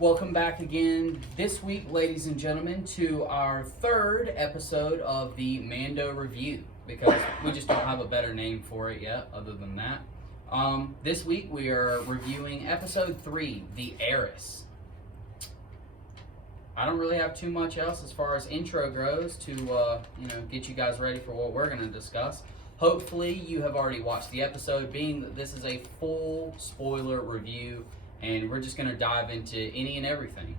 Welcome back again this week, ladies and gentlemen, to our third episode of the Mando Review, because we just don't have a better name for it yet, other than that. This week we are reviewing episode 3, The Heiress. I don't really have too much else as far as intro goes to get you guys ready for what we're going to discuss. Hopefully you have already watched the episode, being that this is a full spoiler review, and we're just going to dive into any and everything.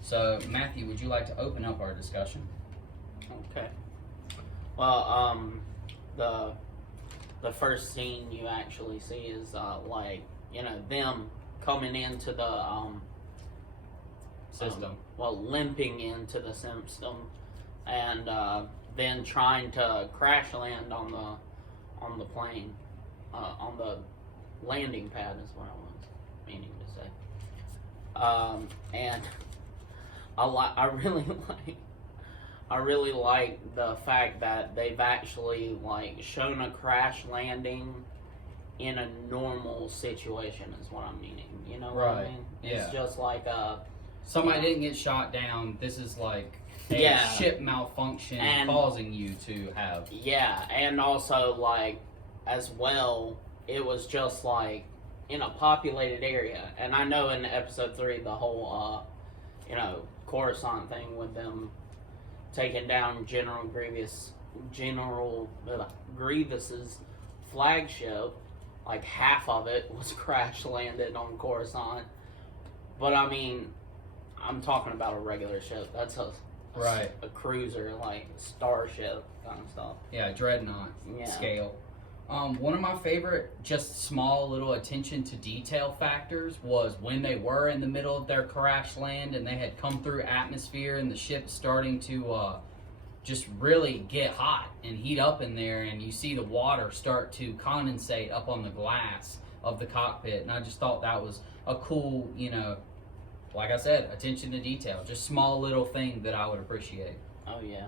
So, Matthew, would you like to open up our discussion? Okay. Well, the first scene you actually see is them coming into the System. limping into the system, and then trying to crash land on the plane, on the landing pad is what I was meaning to say. And I really like the fact that they've actually shown a crash landing in a normal situation is what I'm meaning. You know what I mean? Yeah. It's just like somebody didn't get shot down. This is like a ship malfunction and causing you to have. Yeah, and also as well, it was just in a populated area. And I know in episode 3 the whole Coruscant thing with them taking down General Grievous's flagship, half of it was crash landed on Coruscant. But I mean, I'm talking about a regular ship. That's a cruiser, starship kind of stuff. Yeah, dreadnought scale. One of my favorite, just small little attention to detail factors was when they were in the middle of their crash land and they had come through atmosphere and the ship's starting to just really get hot and heat up in there, and you see the water start to condensate up on the glass of the cockpit. And I just thought that was a cool, like I said, attention to detail. Just small little thing that I would appreciate. Oh, yeah.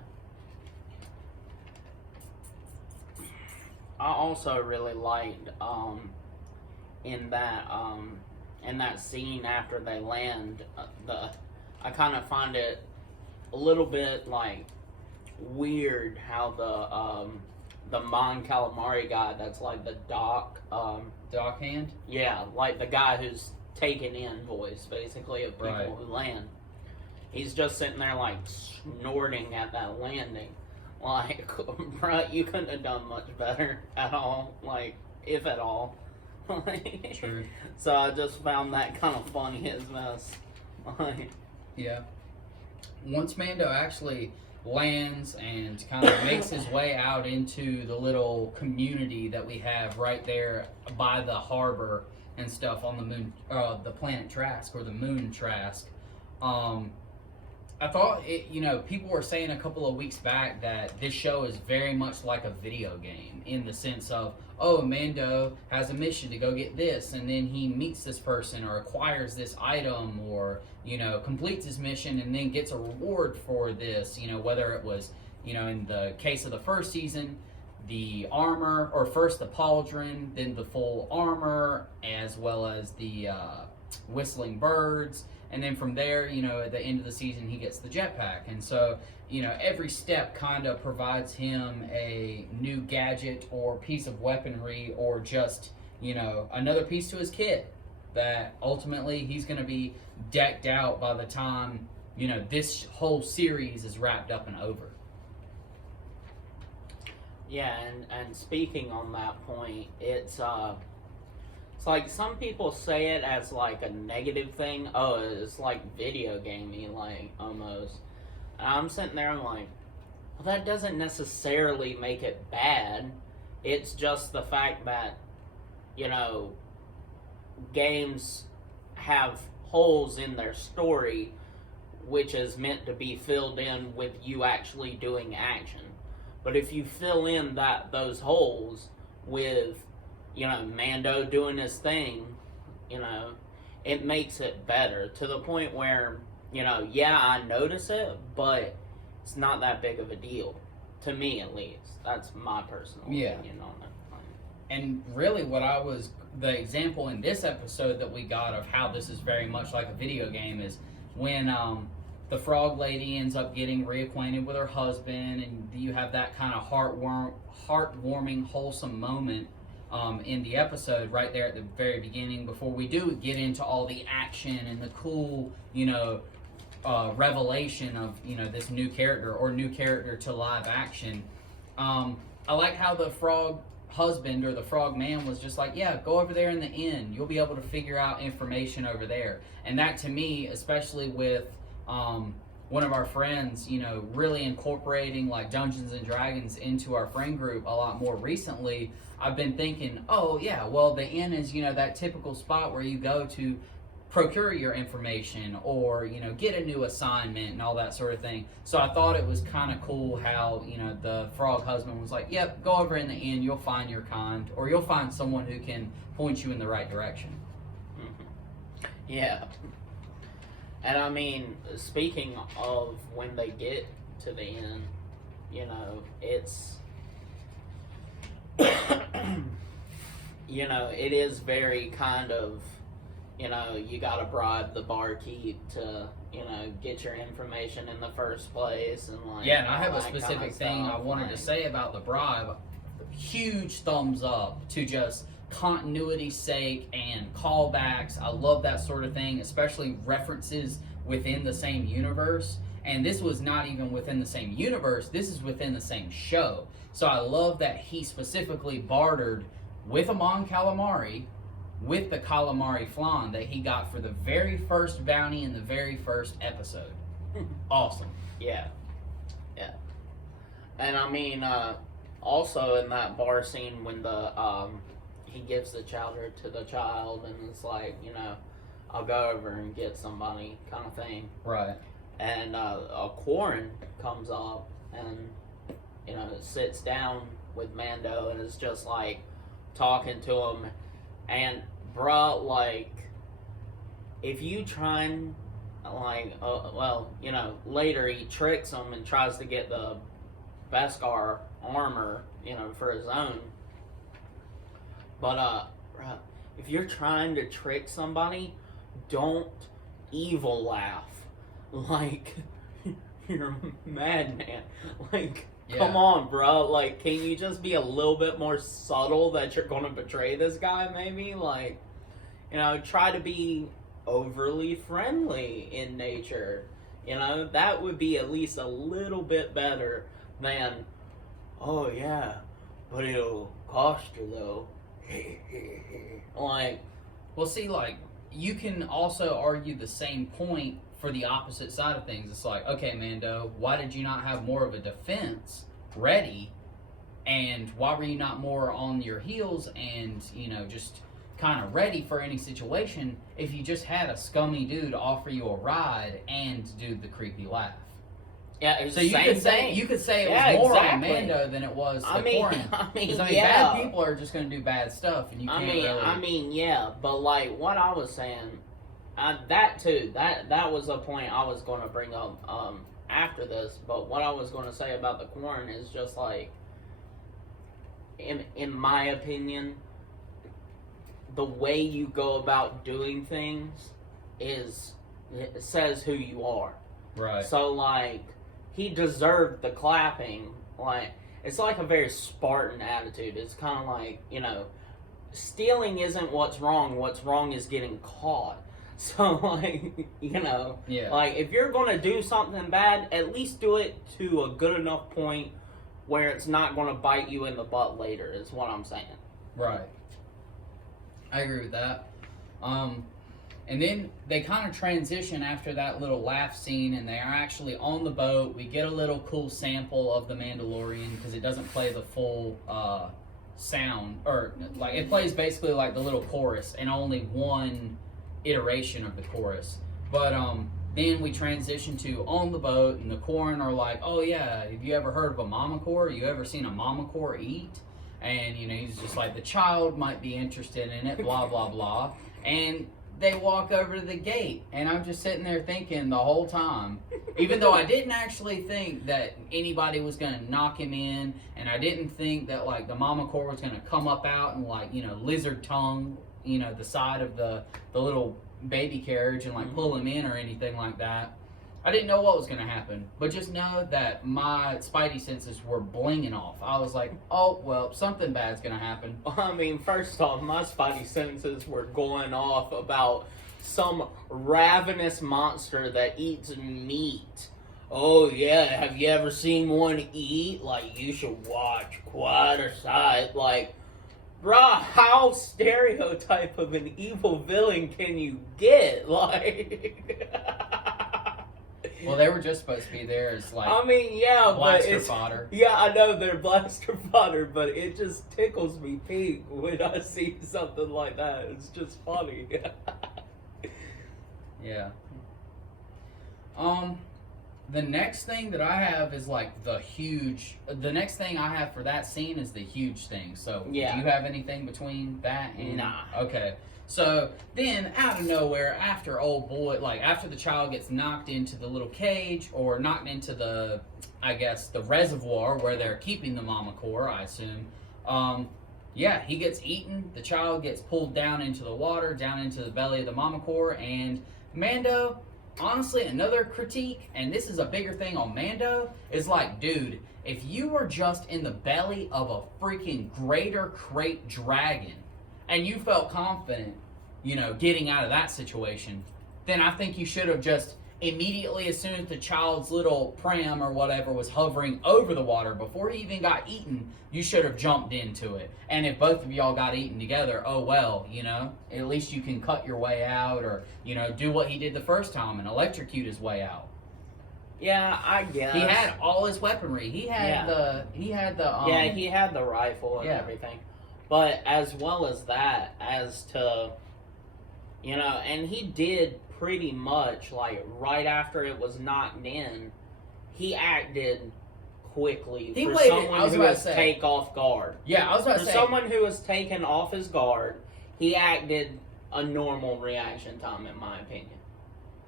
I also really liked in that scene after they land, I kind of find it a little bit weird how the Mon Calamari guy that's the dock hand? Yeah, the guy who's taken in voice basically of people who land. He's just sitting there snorting at that landing. Bro, you couldn't have done much better at all, if at all. True. So I just found that kind of funny as mess. Yeah. Once Mando actually lands and kind of makes his way out into the little community that we have right there by the harbor and stuff on the moon, the planet Trask, or the moon Trask, I thought people were saying a couple of weeks back that this show is very much like a video game, in the sense of, Mando has a mission to go get this, and then he meets this person or acquires this item, or completes his mission and then gets a reward for this, whether it was in the case of the first season, the armor, or first the pauldron, then the full armor, as well as the whistling birds. And then from there, at the end of the season, he gets the jetpack. And so, every step kind of provides him a new gadget or piece of weaponry, or just, another piece to his kit that ultimately he's going to be decked out by the time, this whole series is wrapped up and over. Yeah, and speaking on that point, it's some people say it as a negative thing. Oh, it's video gamey, almost. And I'm sitting there, I'm well, that doesn't necessarily make it bad. It's just the fact that, games have holes in their story, which is meant to be filled in with you actually doing action. But if you fill in those holes with Mando doing his thing, it makes it better, to the point where, I notice it, but it's not that big of a deal. To me, at least. That's my personal opinion on it. And really the example in this episode that we got of how this is very much like a video game is when the frog lady ends up getting reacquainted with her husband, and you have that kind of heartwarming, wholesome moment in the episode right there at the very beginning before we do get into all the action and the cool, revelation of, this new character to live action. I like how the frog husband or the frog man was just like, yeah, go over there in the inn. You'll be able to figure out information over there. And that to me, especially with one of our friends, really incorporating like Dungeons and Dragons into our friend group a lot more recently, I've been thinking, oh yeah, well the inn is, that typical spot where you go to procure your information or, get a new assignment and all that sort of thing. So I thought it was kind of cool how, the frog husband was like, yep, go over in the inn, you'll find your kind, or you'll find someone who can point you in the right direction. Mm-hmm. Yeah. And I mean, speaking of when they get to the inn, it's, it is very kind of, you gotta bribe the barkeep to, get your information in the first place, and like. Yeah, and I have a specific thing I wanted to say about the bribe. Huge thumbs up to just continuity's sake and callbacks. I love that sort of thing, especially references within the same universe. And this was not even within the same universe, this is within the same show. So I love that he specifically bartered with a Mon Calamari with the calamari flan that he got for the very first bounty in the very first episode. Awesome. Yeah. And I mean, also in that bar scene when he gives the chowder to the child and it's like, I'll go over and get somebody kind of thing. Right. And a Quarren comes up and, sits down with Mando and is just like talking to him. And, bruh, like, if you try and, like, later he tricks him and tries to get the Beskar armor, for his own. But, bruh, if you're trying to trick somebody, don't evil laugh. Like, you're a madman. Like, yeah. Come on, bro. Like, can you just be a little bit more subtle that you're going to betray this guy, maybe? Like, try to be overly friendly in nature. That would be at least a little bit better than, oh, yeah, but it'll cost you, though. Like, well, see, like, you can also argue the same point for the opposite side of things. It's like, okay, Mando, why did you not have more of a defense ready? And why were you not more on your heels and, just kind of ready for any situation if you just had a scummy dude offer you a ride and do the creepy laugh? Yeah, so you could say it was more on Mando than it was the Quarren. Bad people are just going to do bad stuff, and you can't yeah, but like what I was saying, that too, that was a point I was going to bring up after this. But what I was going to say about the Quarren is just like, in my opinion, the way you go about doing things it says who you are. Right. So like, he deserved the clapping. Like, it's like a very Spartan attitude. It's kind of like, stealing isn't what's wrong. What's wrong is getting caught. So, like, yeah. Like, if you're going to do something bad, at least do it to a good enough point where it's not going to bite you in the butt later, is what I'm saying. Right. I agree with that. And then they kind of transition after that little laugh scene, and they are actually on the boat. We get a little cool sample of the Mandalorian because it doesn't play the full sound, or like it plays basically like the little chorus and only one iteration of the chorus. But then we transition to on the boat, and the Quarren are like, "Oh yeah, have you ever heard of a mama core? You ever seen a mama core eat?" And he's just like, the child might be interested in it, blah blah blah, and they walk over to the gate, and I'm just sitting there thinking the whole time, even though I didn't actually think that anybody was going to knock him in, and I didn't think that, like, the mama core was going to come up out and, like, you know, lizard tongue, you know, the side of the little baby carriage and, like, pull him in or anything like that. I didn't know what was going to happen, but just know that my spidey senses were blinging off. I was like, oh, well, something bad's going to happen. I mean, first off, my spidey senses were going off about some ravenous monster that eats meat. Oh, yeah, have you ever seen one eat? Like, you should watch quite a sight. Like, bruh, how stereotype of an evil villain can you get? Like... Well, they were just supposed to be there as, like, I mean, yeah, blaster but it's, fodder. Yeah, I know they're blaster fodder, but it just tickles me pink when I see something like that. It's just funny. Yeah. The next thing that I have is, like, the next thing I have for that scene is the huge thing. So, yeah. Do you have anything between that and... Nah. Okay. So, then, out of nowhere, after the child gets knocked into the little cage, or knocked into the reservoir where they're keeping the mama core, I assume, he gets eaten, the child gets pulled down into the water, down into the belly of the mama core, and Mando, honestly, another critique, and this is a bigger thing on Mando, is like, dude, if you were just in the belly of a freaking greater crate dragon, and you felt confident, you know, getting out of that situation, then I think you should have just immediately, as soon as the child's little pram or whatever was hovering over the water, before he even got eaten, you should have jumped into it. And if both of y'all got eaten together, oh well, you know, at least you can cut your way out, or, you know, do what he did the first time and electrocute his way out. Yeah, I guess. He had all his weaponry. He had he had the rifle and everything. But as well as that, as to, you know, and he did pretty much, like, right after it was knocked in, he acted quickly for someone who was taken off guard. Yeah, I was about to say. For someone who was taken off his guard, he acted a normal reaction time, in my opinion.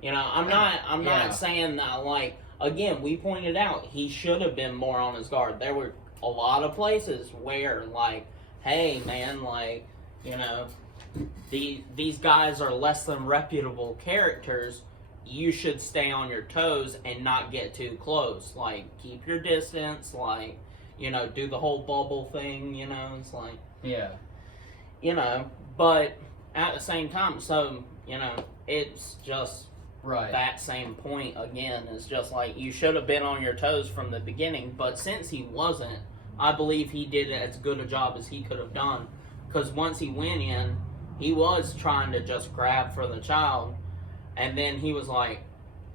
You know, I'm not saying that, like, again, we pointed out, he should have been more on his guard. There were a lot of places where, like, hey, man, like, you know, these guys are less than reputable characters. You should stay on your toes and not get too close. Like, keep your distance, like, you know, do the whole bubble thing, you know, it's like... Yeah. You know, but at the same time, so, you know, it's just... Right. That same point, again, is just like, you should have been on your toes from the beginning, but since he wasn't, I believe he did as good a job as he could have done. Because once he went in, he was trying to just grab for the child. And then he was like,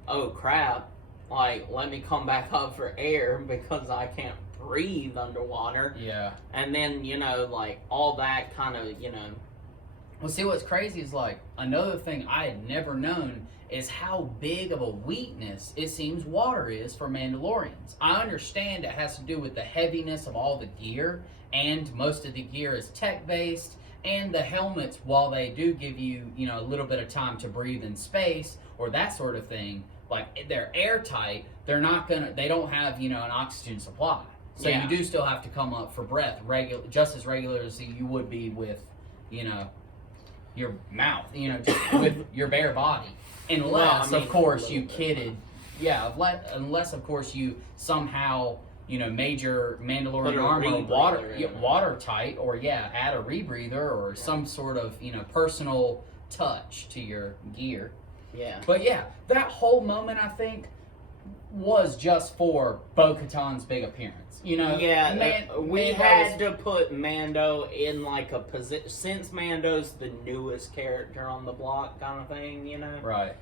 oh crap, like, let me come back up for air because I can't breathe underwater. Yeah. And then, you know, like, all that kind of, you know. Well, see, what's crazy is, like, another thing I had never known is how big of a weakness it seems water is for Mandalorians. I understand it has to do with the heaviness of all the gear, and most of the gear is tech-based, and the helmets, while they do give you, you know, a little bit of time to breathe in space, or that sort of thing, like, they're airtight, they don't have, you know, an oxygen supply. So you do still have to come up for breath just as regular as you would be with, you know, your mouth, you know, just with your bare body. Unless, of course, you kidded. Yeah, unless, of course, you somehow, you know, major Mandalorian armor watertight, or, add a rebreather or some sort of, you know, personal touch to your gear. Yeah. But, that whole moment, I think, was just for Bo-Katan's big appearance. You know? Yeah, we had to put Mando in, like, a position, since Mando's the newest character on the block kind of thing, you know? Right.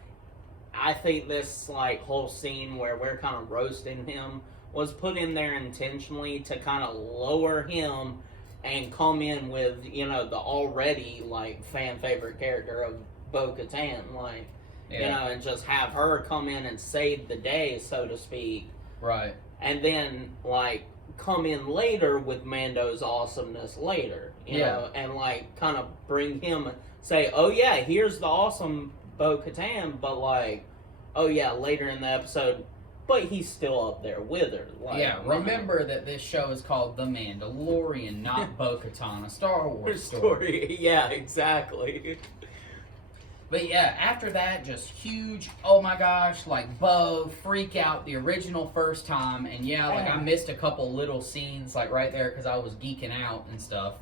I think this, like, whole scene where we're kind of roasting him was put in there intentionally to kind of lower him and come in with, you know, the already, like, fan favorite character of Bo-Katan, like, you know, and just have her come in and save the day, so to speak. Right. And then, like, come in later with Mando's awesomeness later, you know, and, like, kind of bring him say, oh yeah, here's the awesome Bo-Katan, but like, oh yeah, later in the episode, but he's still up there with her. Like, yeah, remember that this show is called The Mandalorian, not Bo-Katan, a Star Wars story. Yeah, exactly. But yeah, after that, just huge, oh my gosh, like Bo, freak out the original first time. And yeah, like I missed a couple little scenes like right there because I was geeking out and stuff.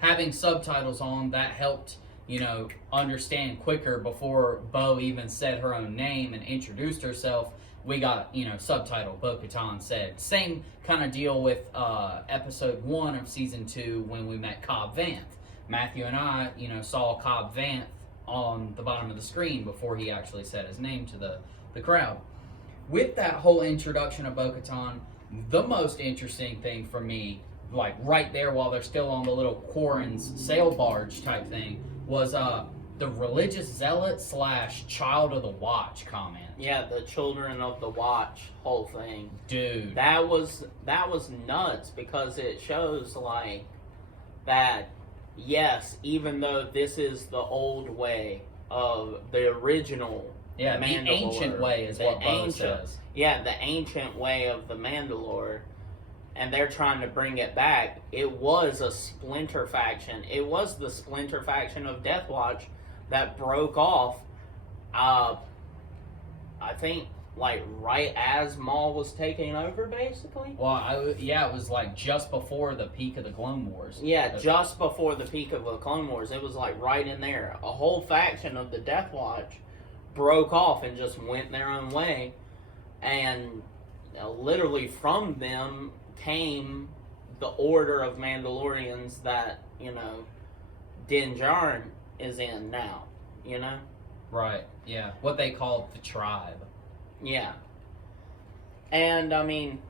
Having subtitles on, that helped, you know, understand quicker before Bo even said her own name and introduced herself. We got, you know, subtitle, Bo-Katan said. Same kind of deal with episode 1 of season 2 when we met Cobb Vanth. Matthew and I, you know, saw Cobb Vanth on the bottom of the screen before he actually said his name to the crowd. With that whole introduction of Bo-Katan, the most interesting thing for me, like right there while they're still on the little Quarren's sail barge type thing, was the religious zealot / child of the watch comment. Yeah, the children of the watch whole thing. Dude. That was nuts because it shows like that, yes, even though this is the old way of the original Yeah, the ancient way is what Bo says. Yeah, the ancient way of the Mandalore, and they're trying to bring it back. It was a splinter faction. It was the splinter faction of Death Watch that broke off, I think, like, right as Maul was taking over, basically. Well, it was like just before the peak of the Clone Wars. Yeah, just before the peak of the Clone Wars. It was like right in there. A whole faction of the Death Watch broke off and just went their own way. And literally from them came the Order of Mandalorians that, you know, Din Djarin is in now, you know? Right, yeah. What they called the tribe. Yeah. And, I mean,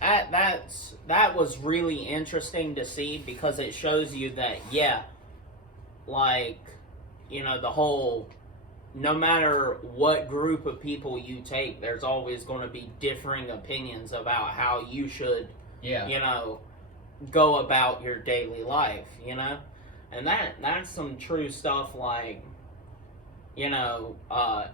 that was really interesting to see because it shows you that, yeah, like, you know, the whole, no matter what group of people you take, there's always going to be differing opinions about how you should, you know, go about your daily life, you know? And that's some true stuff, like, you know,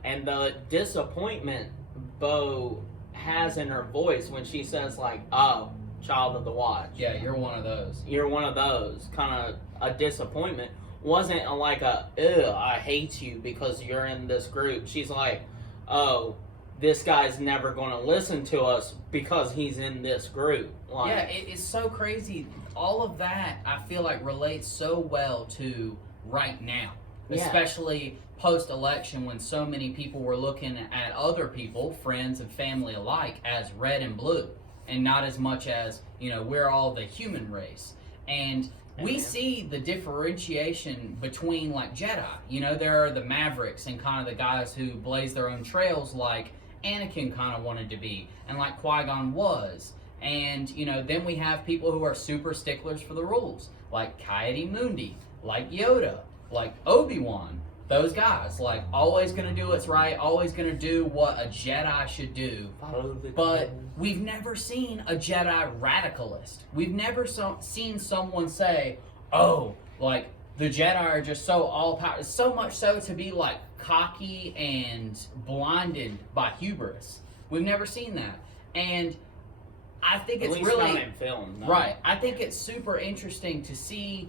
and the disappointment Bo has in her voice when she says, like, oh, child of the watch. Yeah, you're one of those. You're one of those. Kind of a disappointment. Wasn't like a, ugh, I hate you because you're in this group. She's like, oh, this guy's never going to listen to us because he's in this group. Like, yeah, it's so crazy. All of that, I feel like, relates so well to right now. Yeah. Especially post-election when so many people were looking at other people, friends and family alike, as red and blue. And not as much as, you know, we're all the human race. And we see the differentiation between, like, Jedi. You know, there are the Mavericks and kind of the guys who blaze their own trails like Anakin kind of wanted to be, and like Qui-Gon was. And, you know, then we have people who are super sticklers for the rules, like Coyote-Mundi, like Yoda, like Obi-Wan. Those guys, like, always going to do what's right, always going to do what a Jedi should do. But we've never seen a Jedi radicalist. We've never seen someone say, oh, like, the Jedi are just so all-powerful. So much so to be, like, cocky and blinded by hubris. We've never seen that. And I think it's really... not in film. No. Right. I think it's super interesting to see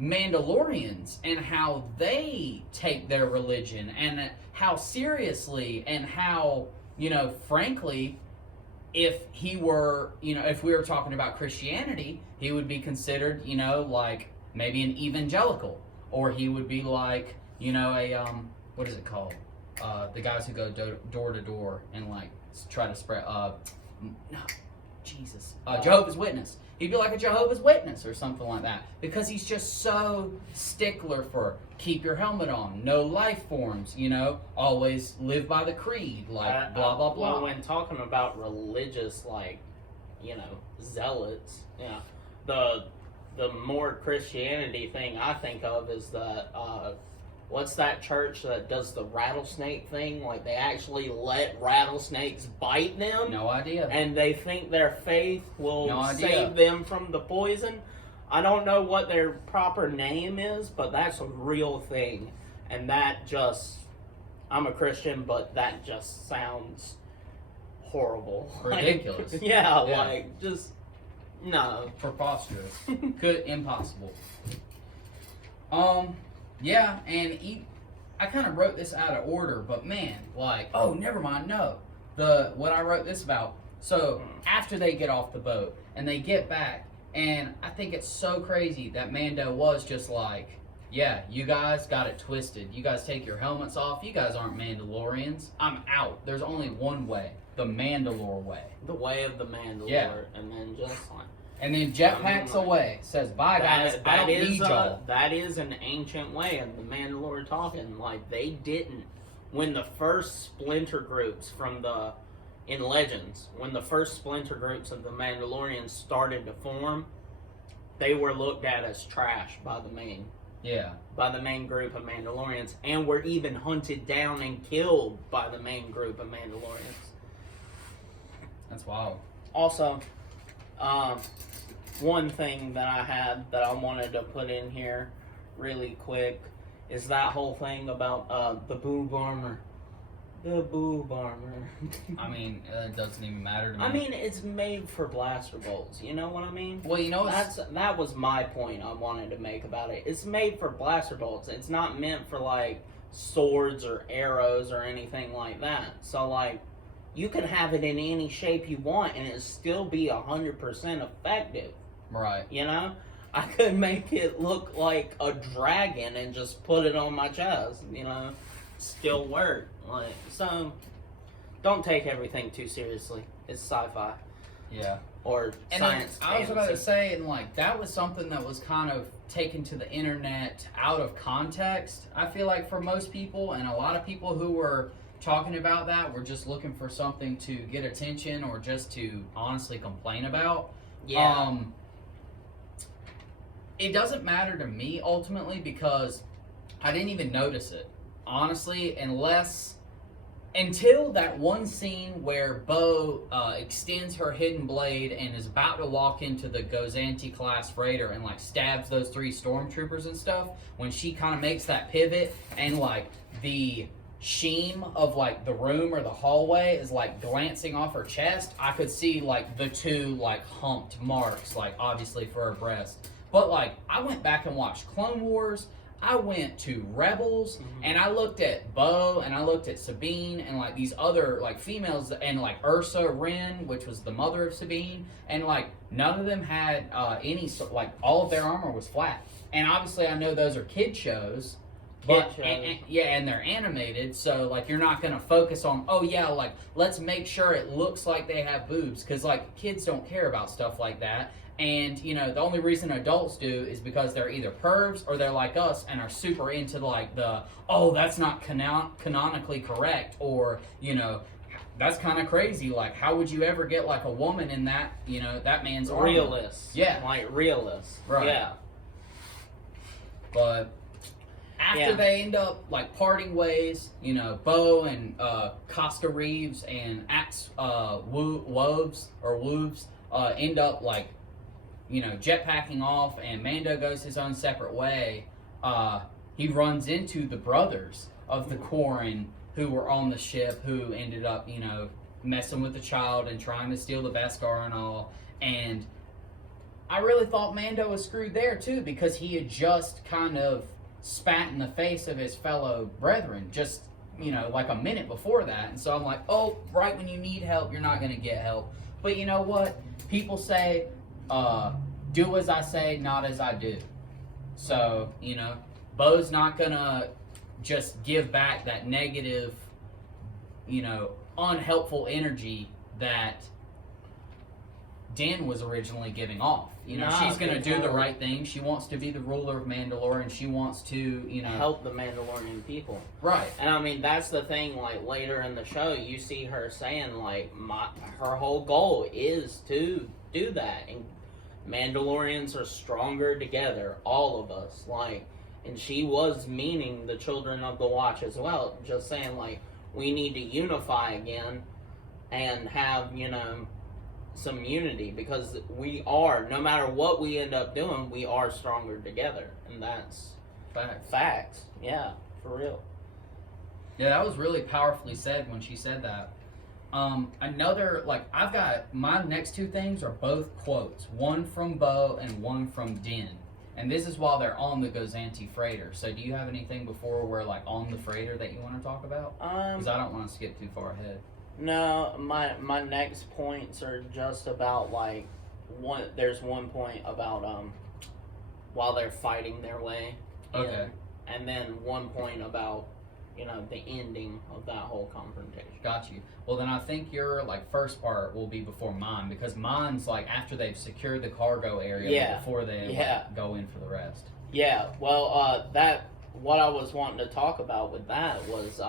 Mandalorians and how they take their religion and how seriously and how, you know, frankly, if he were, you know, if we were talking about Christianity, he would be considered, you know, like maybe an evangelical, or he would be like, you know, a what is it called? The guys who go door to door and like try to spread Jehovah's Witness. He'd be like a Jehovah's Witness or something like that, because he's just so stickler for keep your helmet on, no life forms, you know, always live by the creed, like blah blah blah. Well, when talking about religious, like, you know, zealots, you know, the more Christianity thing I think of is that what's that church that does the rattlesnake thing? Like, they actually let rattlesnakes bite them. No idea. And they think their faith will save them from the poison. I don't know what their proper name is, but that's a real thing. And that just, I'm a Christian, but that just sounds horrible. Ridiculous. Like, yeah, like, just, no. Preposterous. Impossible. Yeah, and I kind of wrote this out of order, but man, like, oh, never mind, no. What I wrote this about, so after they get off the boat, and they get back, and I think it's so crazy that Mando was just like, yeah, you guys got it twisted. You guys take your helmets off. You guys aren't Mandalorians. I'm out. There's only one way. The Mandalore way. The way of the Mandalore. Yeah. And then just like... And then jetpacks away. Says, bye guys, I don't need y'all. That is an ancient way of the Mandalore talking. Like, they didn't... When the first splinter groups in Legends, when the first splinter groups of the Mandalorians started to form, they were looked at as trash by the main group of Mandalorians, and were even hunted down and killed by the main group of Mandalorians. That's wild. Also, one thing that I had that I wanted to put in here really quick is that whole thing about the boob armor. The boob armor. I mean, it doesn't even matter to me. I mean, it's made for blaster bolts. You know what I mean? Well, you know, that was my point I wanted to make about it. It's made for blaster bolts. It's not meant for like swords or arrows or anything like that. So like, you can have it in any shape you want, and it still be 100% effective. Right. You know, I could make it look like a dragon and just put it on my chest. You know, still work. Like, so, don't take everything too seriously. It's sci-fi. Yeah. Or and science. I was about to say, and like, that was something that was kind of taken to the internet out of context, I feel like, for most people, and a lot of people who were talking about that were just looking for something to get attention or just to honestly complain about. Yeah. It doesn't matter to me ultimately because I didn't even notice it. Honestly, until that one scene where Bo extends her hidden blade and is about to walk into the Gozanti class freighter and like stabs those 3 stormtroopers and stuff, when she kind of makes that pivot and like the sheen of like the room or the hallway is like glancing off her chest, I could see like the 2 like humped marks, like obviously for her breast. But like, I went back and watched Clone Wars, I went to Rebels, and I looked at Bo, and I looked at Sabine, and like these other like females, and like Ursa Wren, which was the mother of Sabine, and like none of them had any, like all of their armor was flat. And obviously I know those are kid shows, but and they're animated, so like you're not gonna focus on, oh yeah, like let's make sure it looks like they have boobs, because like kids don't care about stuff like that. And, you know, the only reason adults do is because they're either pervs or they're like us and are super into, like, that's not canonically correct, or, you know, that's kind of crazy. Like, how would you ever get, like, a woman in that, you know, that man's armor? Realist. Yeah. Like, realist. Right. Yeah. But after they end up, like, parting ways, you know, Bo and Costa Reeves and Axe Woves end up, like, you know, jetpacking off, and Mando goes his own separate way. He runs into the brothers of the Quarren who were on the ship, who ended up, you know, messing with the child and trying to steal the Beskar and all. And I really thought Mando was screwed there too, because he had just kind of spat in the face of his fellow brethren just, you know, like a minute before that. And so I'm like, oh, right when you need help, you're not going to get help. But you know what? People say, do as I say, not as I do. So, you know, Bo's not gonna just give back that negative, you know, unhelpful energy that Din was originally giving off. You know, she's gonna do the right thing. She wants to be the ruler of Mandalore, and she wants to, you know, help the Mandalorian people. Right. And I mean, that's the thing, like, later in the show, you see her saying, like, her whole goal is to do that. And Mandalorians are stronger together, all of us. Like, and she was meaning the children of the Watch as well. Just saying, like, we need to unify again and have, you know, some unity, because we are, no matter what we end up doing, we are stronger together, and that's facts. Yeah, for real. Yeah, that was really powerfully said when she said that. Another, like, I've got, my next two things are both quotes. One from Bo and one from Din. And this is while they're on the Gozanti freighter. So do you have anything before we're, like, on the freighter that you want to talk about? Because I don't want to skip too far ahead. No, my next points are just about, like, there's one point about, while they're fighting their way in, Okay. and then one point about, you know, the ending of that whole confrontation. Got you. Well, then I think your, like, first part will be before mine, because mine's, like, after they've secured the cargo area, Yeah. before they Yeah. like, go in for the rest. Yeah, well, what I was wanting to talk about with that was,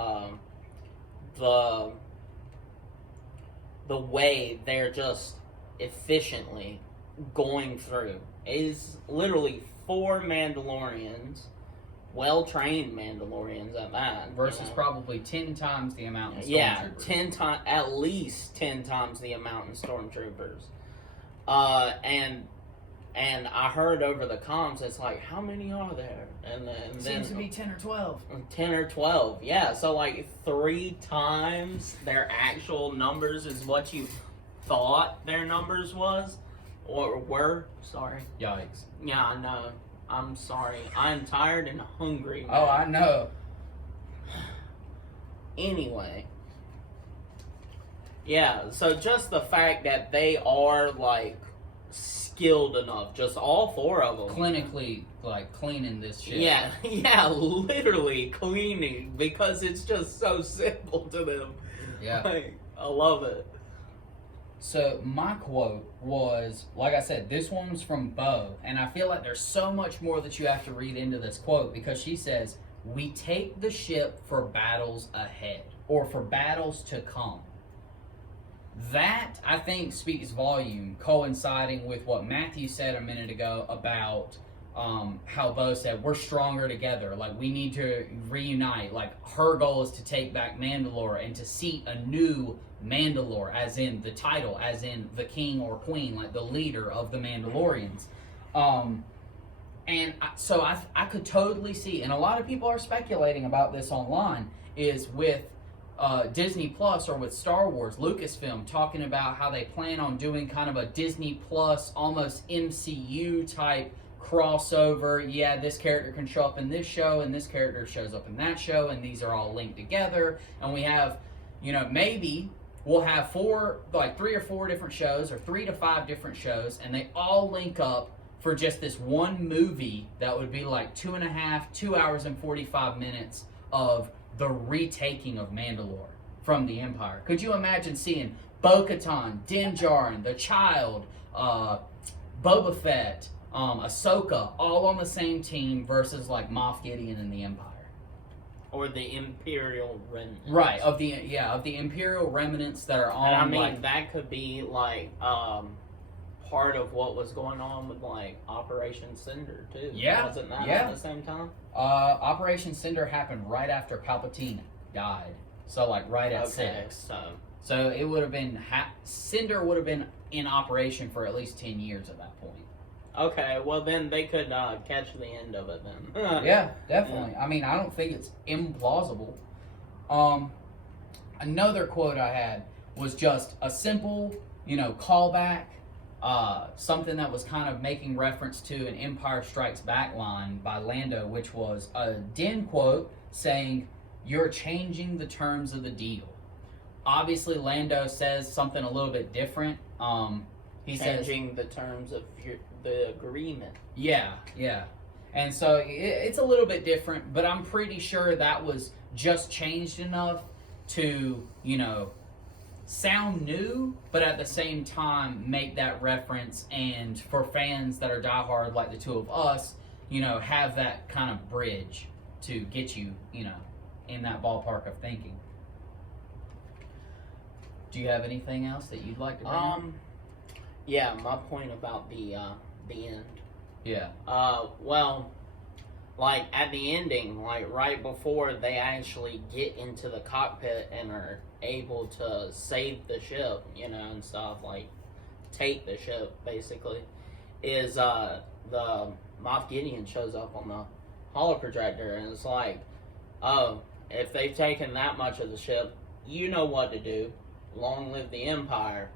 the way they're just efficiently going through. Is literally 4 Mandalorians, well-trained Mandalorians at that. Versus probably 10 times the amount of stormtroopers. Yeah, 10 times, at least 10 times the amount in stormtroopers. And I heard over the comms, it's like, how many are there? And then Seems to be 10 or 12. 10 or 12, yeah. So, like, 3 times their actual numbers is what you thought their numbers was, or were. Sorry. Yikes. Yeah, I know. I'm sorry. I'm tired and hungry, man. Oh, I know. Anyway. Yeah, so just the fact that they are, like, skilled enough, just all 4 of them. Clinically, like, cleaning this shit. Yeah, literally cleaning, because it's just so simple to them. Yeah. Like, I love it. So my quote was, like I said, this one's from Bo, and I feel like there's so much more that you have to read into this quote, because she says, "We take the ship for battles ahead, or for battles to come." That, I think, speaks volume, coinciding with what Matthew said a minute ago about how Bo said, we're stronger together, like, we need to reunite, like, her goal is to take back Mandalore and to seat a new Mandalore, as in the title, as in the king or queen, like the leader of the Mandalorians. So I could totally see, and a lot of people are speculating about this online, is with Disney Plus or with Star Wars, Lucasfilm, talking about how they plan on doing kind of a Disney Plus, almost MCU type crossover. Yeah, this character can show up in this show, and this character shows up in that show, and these are all linked together. And we have, you know, maybe we'll have 3 or 4 different shows, or 3 to 5 different shows, and they all link up for just this one movie that would be like 2 hours and 45 minutes of the retaking of Mandalore from the Empire. Could you imagine seeing Bo-Katan, Din Djarin, the Child, Boba Fett, Ahsoka, all on the same team versus like Moff Gideon and the Empire? Or the Imperial Remnants. Right, of the Imperial remnants that are on. And I mean, like, that could be like part of what was going on with like Operation Cinder too. Yeah, Wasn't that yeah. at the same time? Operation Cinder happened right after Palpatine died. So like right at 6. So it would have been Cinder would have been in operation for at least 10 years at that point. Okay, well then they could catch the end of it then. Yeah, definitely. I mean, I don't think it's implausible. Another quote I had was just a simple, callback, something that was kind of making reference to an Empire Strikes Back line by Lando, which was a Din quote saying, "You're changing the terms of the deal." Obviously, Lando says something a little bit different. He says, changing the terms of the agreement. Yeah. And so it's a little bit different, but I'm pretty sure that was just changed enough to, sound new, but at the same time make that reference, and for fans that are diehard like the two of us, have that kind of bridge to get you, in that ballpark of thinking. Do you have anything else that you'd like to bring up? Yeah, my point about the end. Yeah. Well, like at the ending, like right before they actually get into the cockpit and are able to save the ship, and stuff, like take the ship, basically, is the Moff Gideon shows up on the holoprojector, and it's like, oh, if they've taken that much of the ship, you know what to do. Long live the Empire.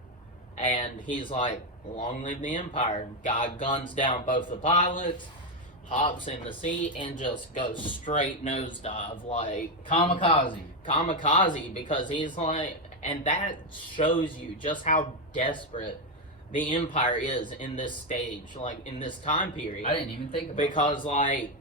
And he's like, long live the Empire. Guy guns down both the pilots, hops in the seat, and just goes straight nosedive, like kamikaze, because he's like, and that shows you just how desperate the Empire is in this stage, like in this time period. I didn't even think about because, like,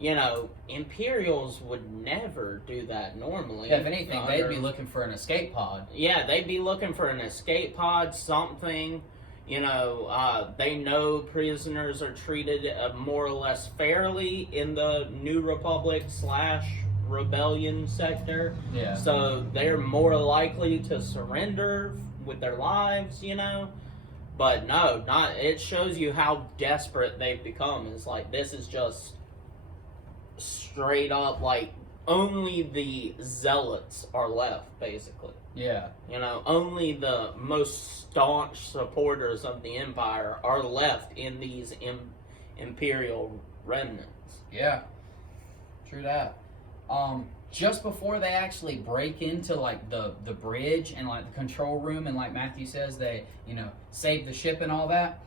you know, Imperials would never do that normally. Yeah, if anything, they'd be looking for an escape pod. Yeah, they'd be looking for an escape pod, something. You know, they know prisoners are treated more or less fairly in the New Republic / Rebellion sector. Yeah. So they're more likely to surrender with their lives, you know. But no, not. It shows you how desperate they've become. It's like, this is just straight up, like, only the zealots are left, basically. Yeah. You know, only the most staunch supporters of the Empire are left in these Imperial remnants. Yeah. True that. Just before they actually break into, like, the bridge and, like, the control room, and like Matthew says, they, you know, save the ship and all that.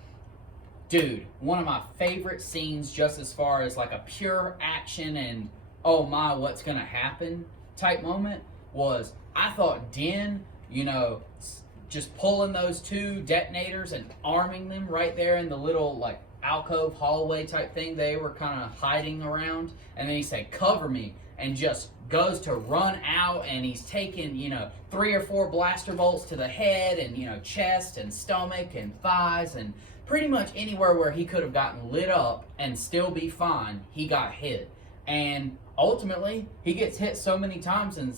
Dude, one of my favorite scenes, just as far as, like, a pure action and, oh my, what's gonna happen type moment, was, I thought Din, you know, just pulling those 2 detonators and arming them right there in the little, like, alcove hallway type thing they were kind of hiding around, and then he said, cover me, and just goes to run out, and he's taking, you know, 3 or 4 blaster bolts to the head and, you know, chest and stomach and thighs, and pretty much anywhere where he could have gotten lit up and still be fine, he got hit. And ultimately, he gets hit so many times, and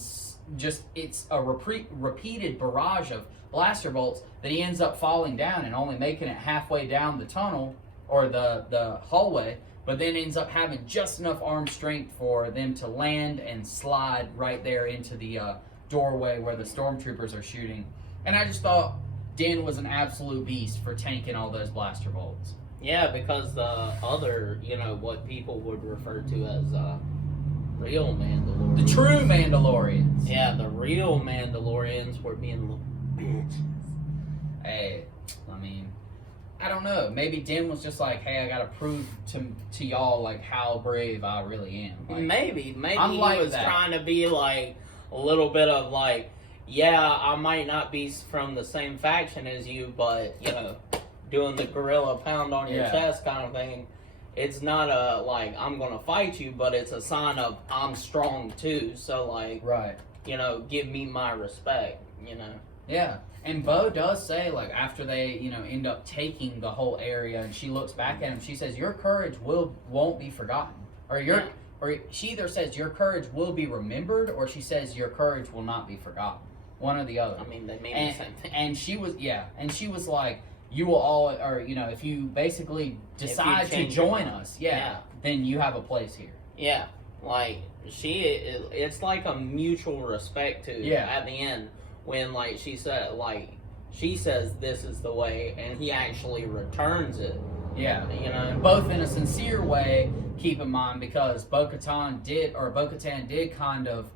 just, it's a repeated barrage of blaster bolts that he ends up falling down and only making it halfway down the tunnel, or the hallway, but then ends up having just enough arm strength for them to land and slide right there into the doorway where the stormtroopers are shooting. And I just thought Din was an absolute beast for tanking all those blaster bolts. Yeah, because the other, you know, what people would refer to as real Mandalorians. The true Mandalorians. Yeah, the real Mandalorians were being little bitches. Hey, I mean, I don't know. Maybe Din was just like, hey, I gotta prove to y'all, like, how brave I really am. Like, maybe he like was that. trying to be like a little bit of like, yeah, I might not be from the same faction as you, but, you know, doing the gorilla pound on your chest kind of thing. It's not a, like, I'm gonna fight you, but it's a sign of I'm strong too. So, like, right, you know, give me my respect, you know. Yeah. And Bo does say, like, after they, you know, end up taking the whole area, and she looks back at him, she says, your courage won't be forgotten. Or or she either says your courage will be remembered, or she says your courage will not be forgotten. One or the other. I mean, they mean the same thing. And she was like, you will all, or, you know, if you basically decide to join us, then you have a place here. Yeah. Like, it's like a mutual respect too. Yeah. At the end, when, like, she says this is the way, and he actually returns it. Yeah. You know? Both in a sincere way, keep in mind, because Bo-Katan did kind of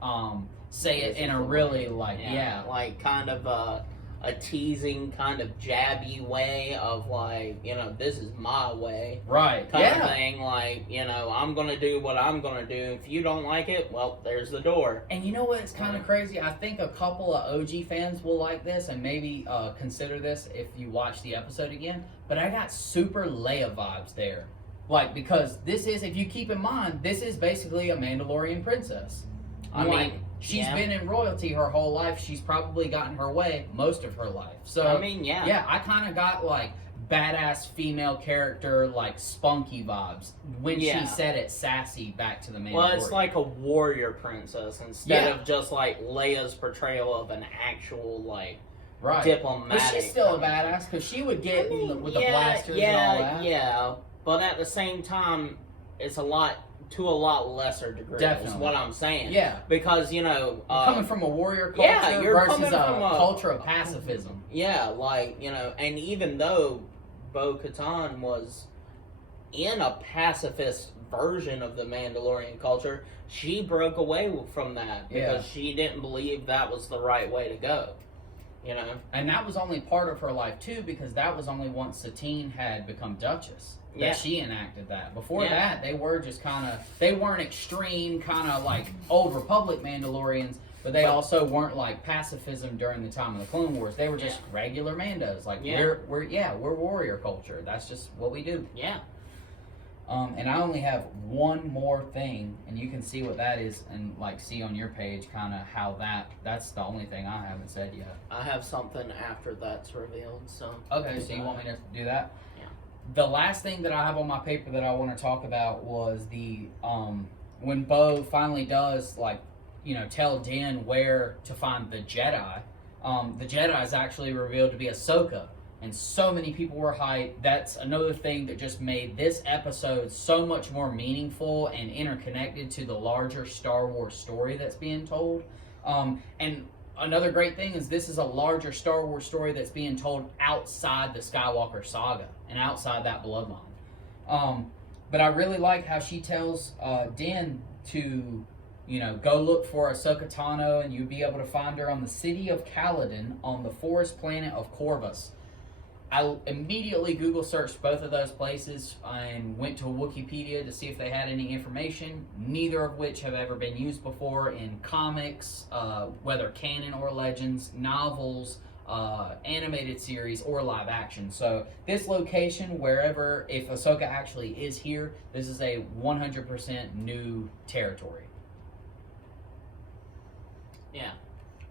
say it in a really, like, like, kind of a teasing, kind of jabby way of, like, you know, this is my way. Right. Kind of thing, like, you know, I'm going to do what I'm going to do. If you don't like it, well, there's the door. And you know what? It's kind of crazy. I think a couple of OG fans will like this, and maybe consider this if you watch the episode again. But I got super Leia vibes there. Like, because this is, if you keep in mind, this is basically a Mandalorian princess. I mean, she's been in royalty her whole life. She's probably gotten her way most of her life. So, I mean, yeah, I kind of got, like, badass female character, like, spunky vibes when she said it sassy back to the Mandalorian. Well, it's like a warrior princess instead of just, like, Leia's portrayal of an actual, like, diplomatic. But she's still a badass, because she would get with the blasters and all that. Yeah, but at the same time, it's a lot to a lot lesser degree. Definitely. Is what I'm saying. Yeah. Because, you know... coming from a warrior culture yeah, you're versus coming from a culture of pacifism. Yeah, like, you know, and even though Bo-Katan was in a pacifist version of the Mandalorian culture, she broke away from that because she didn't believe that was the right way to go. You know? And that was only part of her life, too, because that was only once Satine had become Duchess that she enacted that. Before that, they were just kind of... They weren't extreme, kind of like Old Republic Mandalorians, but they also weren't like pacifism during the time of the Clone Wars. They were just regular Mandos. Like, we're warrior culture. That's just what we do. Yeah. And I only have one more thing, and you can see what that is, and like see on your page kind of how that's the only thing I haven't said yet. I have something after that's revealed, so... Okay, so you want me to do that? Yeah. The last thing that I have on my paper that I want to talk about was the, when Bo finally does, like, you know, tell Din where to find the Jedi. The Jedi is actually revealed to be Ahsoka. And so many people were hyped. That's another thing that just made this episode so much more meaningful and interconnected to the larger Star Wars story that's being told. And another great thing is this is a larger Star Wars story that's being told outside the Skywalker saga and outside that bloodline. But I really like how she tells Din to, you know, go look for Ahsoka Tano, and you'd be able to find her on the city of Caladan on the forest planet of Corvus. I immediately Google searched both of those places and went to Wikipedia to see if they had any information, neither of which have ever been used before in comics, whether canon or legends, novels, animated series, or live action. So this location, wherever, if Ahsoka actually is here, this is a 100% new territory. Yeah.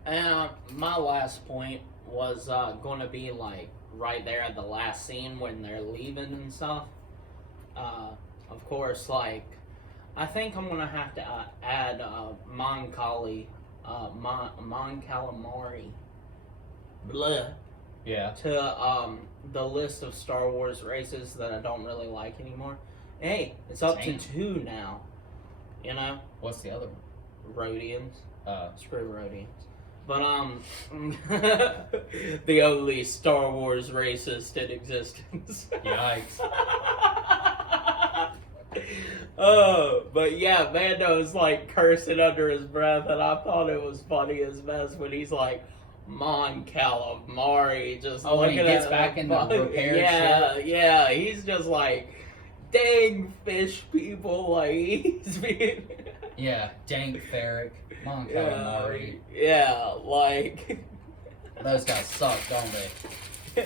And my last point was going to be like right there at the last scene when they're leaving and stuff. Of course, like, I think I'm going to have to add Mon Calamari, to the list of Star Wars races that I don't really like anymore. Hey, it's up to 2 now. You know? What's the other one? Rhodians. Screw Rhodians. But, the only Star Wars racist in existence. Yikes. But yeah, Mando's like cursing under his breath, and I thought it was funny as mess when he's like, Mon Calamari, just looking when he gets at back in the repaired ship? Yeah, he's just like, dang fish people, like, he's being... Yeah, dank ferric, Mon Calamari. Yeah, like... Those guys suck, don't they?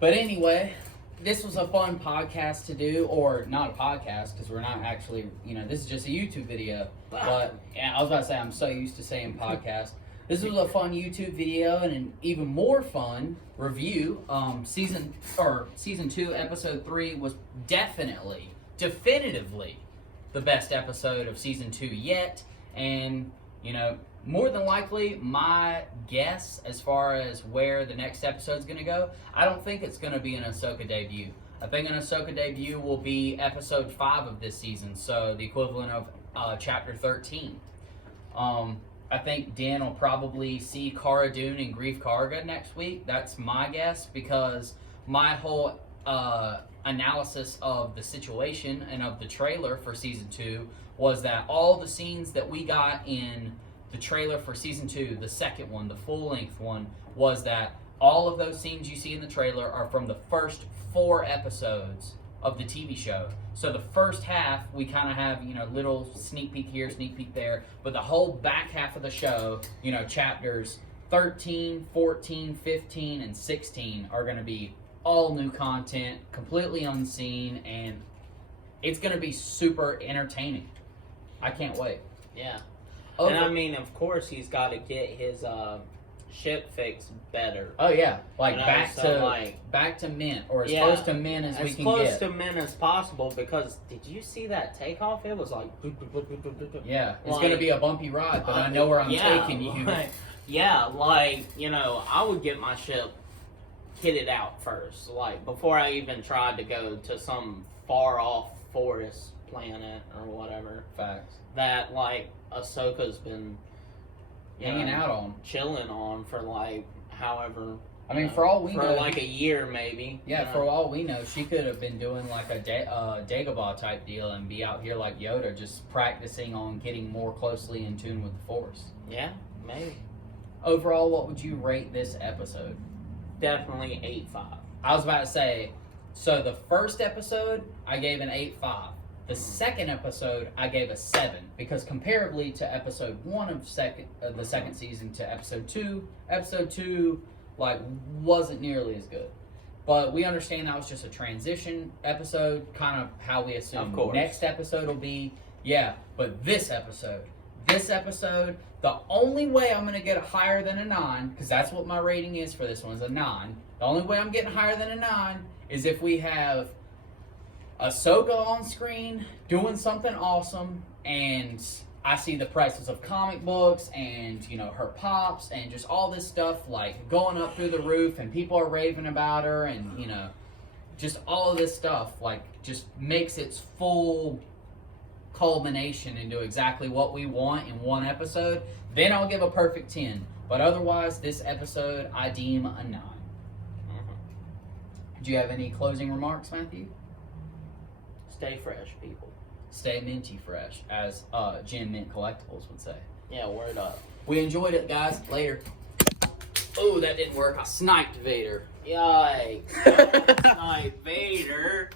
But anyway, this was a fun podcast to do, or not a podcast, because we're not actually, you know, this is just a YouTube video. But, yeah, I was about to say, I'm so used to saying podcast. This was a fun YouTube video and an even more fun review. Season 2, episode 3 was definitively the best episode of season 2 yet. And, you know, more than likely, my guess as far as where the next episode's going to go, I don't think it's going to be an Ahsoka debut. I think an Ahsoka debut will be episode 5 of this season, so the equivalent of chapter 13. I think Dan will probably see Cara Dune and Greef Karga next week. That's my guess, because my whole analysis of the situation and of the trailer for season 2 was that all the scenes that we got in the trailer for season 2, the second one, the full-length one, was that all of those scenes you see in the trailer are from the first 4 episodes of the TV show. So the first half, we kind of have, you know, little sneak peek here, sneak peek there, but the whole back half of the show, you know, chapters 13, 14, 15, and 16 are going to be all new content, completely unseen, and it's going to be super entertaining. I can't wait. Yeah. And I mean, of course, he's got to get his ship fixed better. Oh yeah, like, you know, back to mint, or as close to mint as we can get. As close to mint as possible, because did you see that takeoff? It was like... Yeah, it's going to be a bumpy ride, but I know where I'm taking you. Yeah, like, you know, I would get my ship kitted out first, like, before I even tried to go to some far-off forest planet or whatever. Facts. That like Ahsoka's been Hanging out on. chilling on for like however. I mean, for all we for know, like a year maybe. Yeah, for all we know, she could have been doing like a Dagobah type deal and be out here like Yoda, just practicing on getting more closely in tune with the Force. Yeah, maybe. Overall, what would you rate this episode? Definitely 8.5. I was about to say, so the first episode, I gave an 8.5. The second episode, I gave a 7, because comparably to episode 1 of the second season to episode 2 like wasn't nearly as good. But we understand that was just a transition episode, kind of how we assume next episode will be. Yeah, but this episode, the only way I'm going to get higher than a 9, because that's what my rating is for this one, is a 9. The only way I'm getting higher than a 9 is if we have Ahsoka on screen doing something awesome, and I see the prices of comic books and, you know, her pops and just all this stuff like going up through the roof and people are raving about her and, you know, just all of this stuff like just makes its full culmination into exactly what we want in one episode. Then I'll give a perfect 10. But otherwise, this episode I deem a 9. Do you have any closing remarks, Matthew? Stay fresh, people. Stay minty fresh, as Gin Mint Collectibles would say. Yeah, word up. We enjoyed it, guys. Later. Oh, that didn't work. I sniped Vader. Yikes. Snipe Vader.